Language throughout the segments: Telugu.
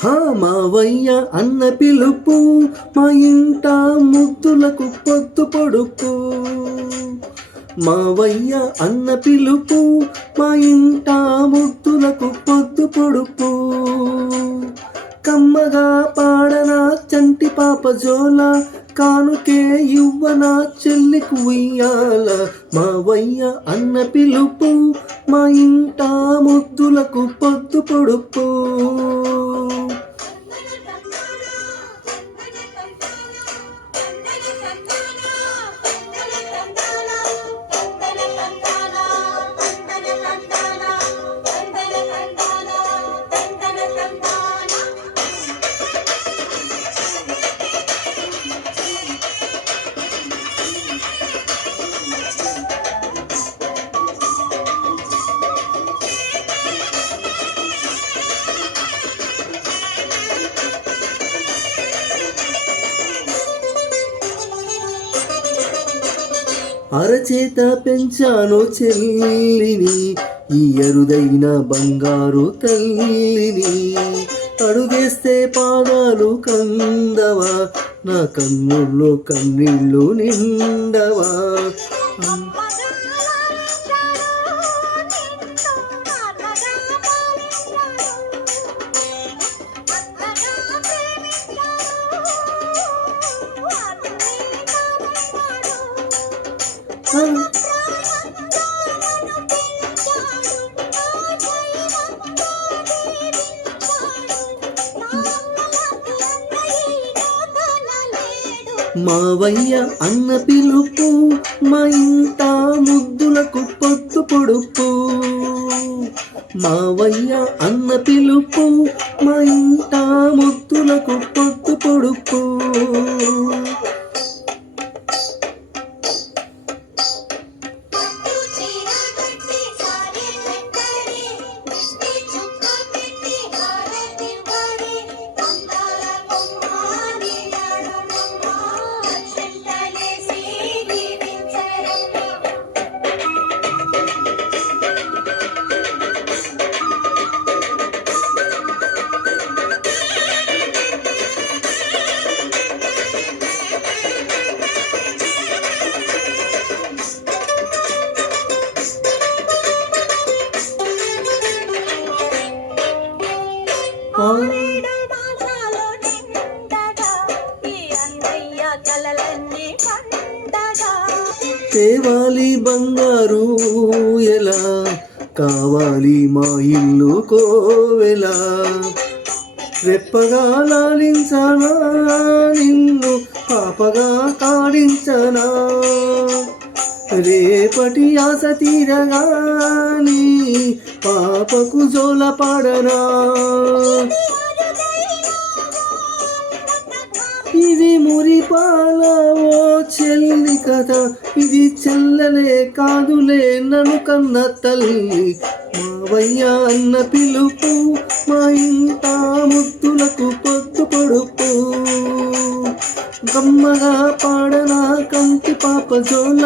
హా మావయ్య అన్న పిలుపు మా ఇంట ముద్దులకు పొద్దు పొడుపు. మావయ్య అన్న పిలుపు మా ఇంట ముద్దులకు పొద్దు పొడుపు. కమ్మగా పాడనా చంటి పాప జోల, కానుకే ఇవ్వనా చెల్లికి ఉయ్యాల. మావయ్య అన్న పిలుపు మా ఇంట ముద్దులకు పొద్దు పొడుపు. అరచేత పెంచాను చెల్లిని, ఈ అరుదైన బంగారు తల్లిని. అడుగేస్తే పాదాలు కందవా, నా కన్నుల్లో కన్నీళ్ళు నిండవా. మావయ్య అన్న పిలుపు మా ఇంట ముద్దులకు పొద్దు పొడుపు. మావయ్య అన్న పిలుపు మా ఇంట ముద్దులకు పొద్దు పొడుపు. తేవాలి బంగారు ఎలా, కావాలి మా ఇల్లు కోవెలా. రెప్పగా లాలించనా నిన్ను, పాపగా కాడించనా. రేపటి ఆశ తీరగాని పాపకు జోల పాడనా. ఇది మురిపాల ఓ చెల్లి కథ, ఇది చెల్లలే కాదులే నన్ను కన్న తల్లి. మావయ్య అన్న పిలుపు మా ఇంట ముద్దులకు పొద్దు పొడుపు. గమ్మగా పాడనా కంటి పాప జోల,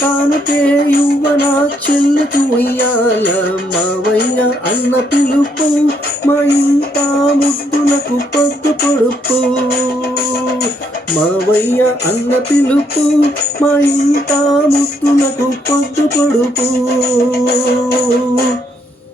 కానుకే ఇవ్వనా చెల్లికి ఉయ్యాల. మావయ్య అన్న పిలుపు మా ఇంట ముద్దులకు పొద్దు పొడుపు. మావయ్య అన్న పిలుపు మా ఇంట ముద్దులకు పొద్దు పొడుపు.